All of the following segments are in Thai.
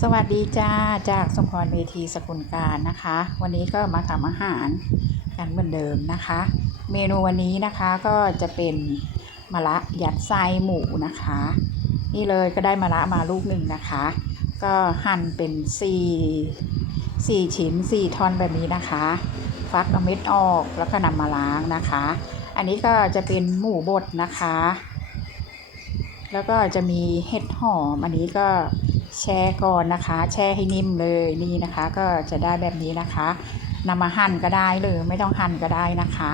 สวัสดีจ้าจากสมพรเวทีสกุลการนะคะ วันนี้ก็มาทำอาหารกันเหมือนเดิมนะคะ เมนูวันนี้นะคะก็จะเป็นมะระยัดไส้หมูนะคะ นี่เลยก็ได้มะระมาลูกหนึ่งนะคะ ก็หั่นเป็นสี่สี่ชิ้นสี่ท่อนแบบนี้นะคะ ฟักเอาเม็ดออกแล้วก็นำมาล้างนะคะ อันนี้ก็จะเป็นหมูบดนะคะ แล้วก็จะมีเห็ดหอมอันนี้ก็แช่ก่อนนะคะ แช่ให้นิ่มเลยนี่นะคะ ก็จะได้แบบนี้นะคะนำมาหั่นก็ได้หรือไม่ต้องหั่นก็ได้นะคะ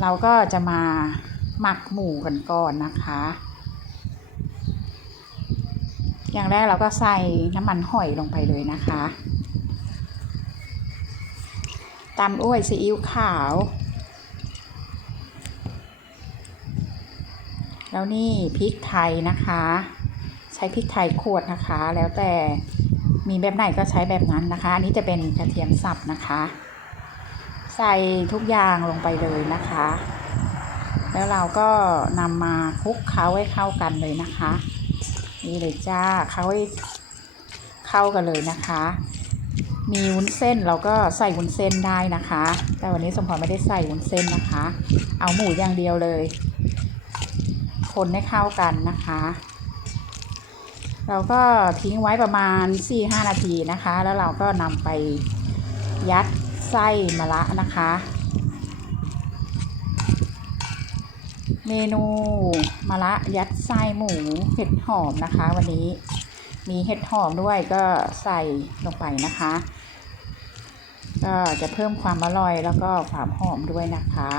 เราก็จะมาหมักหมูกันก่อนนะคะ อย่างแรกเราก็ใส่น้ำมันหอยลงไปเลยนะคะตามด้วยซีอิ๊วขาว แล้วนี่พริกไทยนะคะ ใช้พริกไทยขวดนะคะ แล้วแต่มีแบบไหนก็ใช้แบบนั้นนะคะ อันนี้จะเป็นกระเทียมสับนะคะ ใส่ทุกอย่างลงไปเลยนะคะ แล้วเราก็นำมาคลุกเคล้าให้เข้ากันเลยนะคะ นี่เลยจ้าเคล้าให้เข้ากันเลยนะคะ มีวุ้นเส้นเราก็ใส่วุ้นเส้นได้นะคะ แต่วันนี้สมพรไม่ได้ใส่วุ้นเส้นนะคะ เอาหมูอย่างเดียวเลย คนให้เข้ากันนะคะ เราก็ทิ้งไว้ประมาณ 4-5 นาทีนะคะ แล้วเราก็นำไปยัดไส้มะระนะคะ เมนูมะระยัดไส้หมูเห็ดหอมนะคะ วันนี้มีเห็ดหอมด้วยก็ใส่ลงไปนะคะ ก็จะเพิ่มความอร่อยแล้วก็ความหอมด้วยนะคะ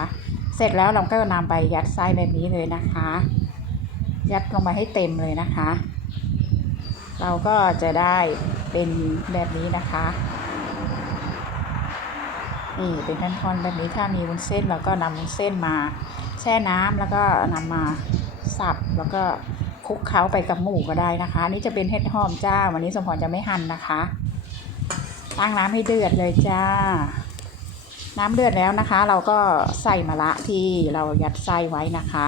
เสร็จแล้วเราก็นำไปยัดไส้แบบนี้เลยนะคะ ยัดลงไปให้เต็มเลยนะคะ เราก็จะได้เป็นแบบนี้นะคะนี่เป็นท่อนๆแบบนี้ถ้ามีวุ้นเส้นเราก็นำวุ้นเส้นมา แช่น้ำแล้วก็นำมาสับแล้วก็คลุกเคล้าไปกับหมูก็ได้นะคะนี่จะเป็นเห็ดหอมจ้า วันนี้สมพรจะไม่หั่นนะคะ ตั้งน้ำให้เดือดเลยจ้า น้ำเดือดแล้วนะคะ เราก็ใส่มะระที่เรายัดไส้ไว้นะคะ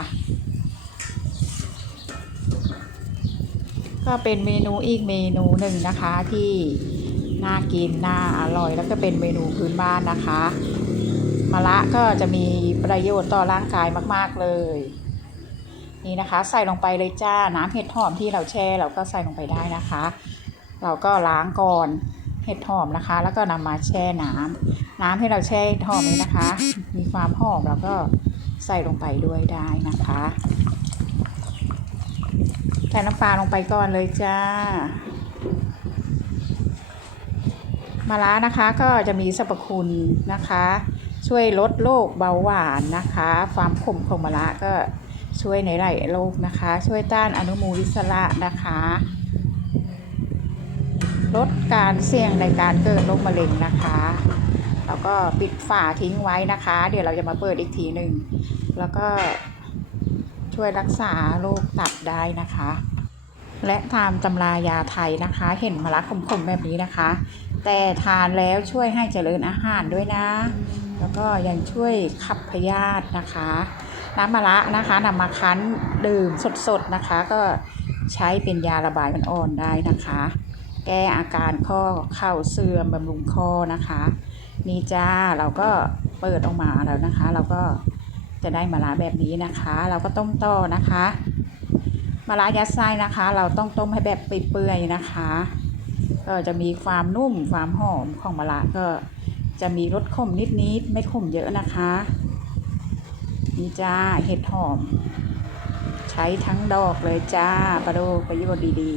ก็เป็นเมนูอีกเมนูหนึ่งนะคะที่น่ากินน่าอร่อยแล้วก็เป็นเมนูพื้นบ้านนะคะมะระก็จะมีประโยชน์ต่อร่างกายมาก ๆ เลย นี่นะคะ ใส่ลงไปเลยจ้าน้ำเห็ดหอมที่เราแช่เราก็ใส่ลงไปได้นะคะ เราก็ล้างก่อนเห็ดหอมนะคะ แล้วก็นำมาแช่น้ำน้ำที่เราแช่เห็ดหอมนี้นะคะ มีความหอมแล้วก็ใส่ลงไปด้วยได้นะคะ ใส่น้ำปลาลงไปก่อนเลยจ้ามะระนะคะก็จะมีสรรพคุณนะคะ ช่วยลดโรคเบาหวานนะคะ ความขมของมะระก็ช่วยในหลายโรคนะคะ ช่วยต้านอนุมูลอิสระนะคะ ลดการเสี่ยงในการเกิดโรคมะเร็งนะคะแล้วก็ปิดฝาทิ้งไว้นะคะ เดี๋ยวเราจะมาเปิดอีกทีหนึ่งแล้วก็ ช่วยรักษาโรคตับได้นะคะ และตามตำรายาไทยนะคะ เห็นมะระขมๆแบบนี้นะคะ แต่ทานแล้วช่วยให้เจริญอาหารด้วยนะ แล้วก็ยังช่วยขับพยาธินะคะน้ำมะระนะคะนำมาคั้นดื่มสดๆนะคะ ก็ใช้เป็นยาระบายมันอ่อนได้นะคะ แก้อาการข้อเข่าเสื่อมบำรุงข้อนะคะ นี่จ้าเราก็เปิดออกมาแล้วนะคะ เราก็ จะได้มะระแบบนี้นะคะ เราก็ต้มต่อนะคะมะระยัดไส้นะคะ เราต้องต้มให้แบบเปื่อยๆนะคะ ก็จะมีความนุ่มความหอมของมะระก็จะมีรสขมนิดๆไม่ขมเยอะนะคะนี่จ้าเห็ดหอม ใช้ทั้งดอกเลยจ้าประโดประโยชน์ดี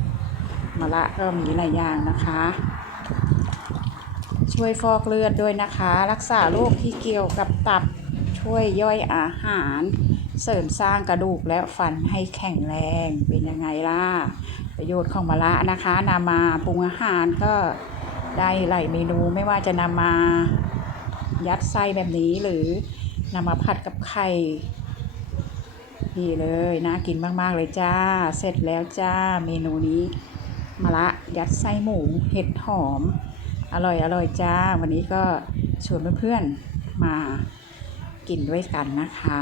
ๆมะระก็มีหลายอย่างนะคะ ช่วยฟอกเลือดด้วยนะคะ รักษาโรคที่เกี่ยวกับตับ ช่วยย่อยอาหาร เสริมสร้างกระดูกและฟันให้แข็งแรงเป็นยังไงล่ะ ประโยชน์ของมะระนะคะนำมาปรุงอาหารก็ได้หลายเมนูไม่ว่าจะนำมายัดไส้แบบนี้หรือนำมาผัดกับไข่นี่เลยน่ากินมาก ๆ เลยจ้า เสร็จแล้วจ้าเมนูนี้มะระยัดไส้หมูเห็ดหอม อร่อยอร่อยจ้า วันนี้ก็ชวนเพื่อนๆมา กินด้วยกันนะคะ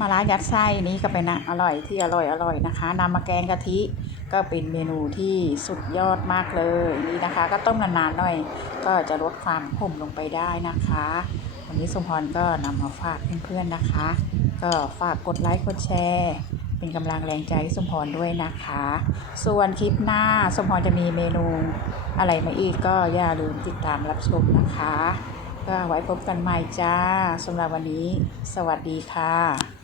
มะระยัดไส้นี้ก็เป็นอร่อยที่อร่อยอร่อยนะคะนำมาแกงกะทิก็เป็นเมนูที่สุดยอดมากเลยนี่นะคะ ก็ต้มนานๆหน่อย ก็จะลดความขมลงไปได้นะคะ วันนี้สมพรก็นำมาฝากเพื่อนๆนะคะ ก็ฝากกดไลค์กดแชร์เป็นกำลังแรงใจให้สมพรด้วยนะคะ ส่วนคลิปหน้าสมพรจะมีเมนูอะไรมาอีกก็อย่าลืมติดตามรับชมนะคะ ก็ไว้พบกันใหม่จ้าสำหรับวันนี้ สวัสดีค่ะ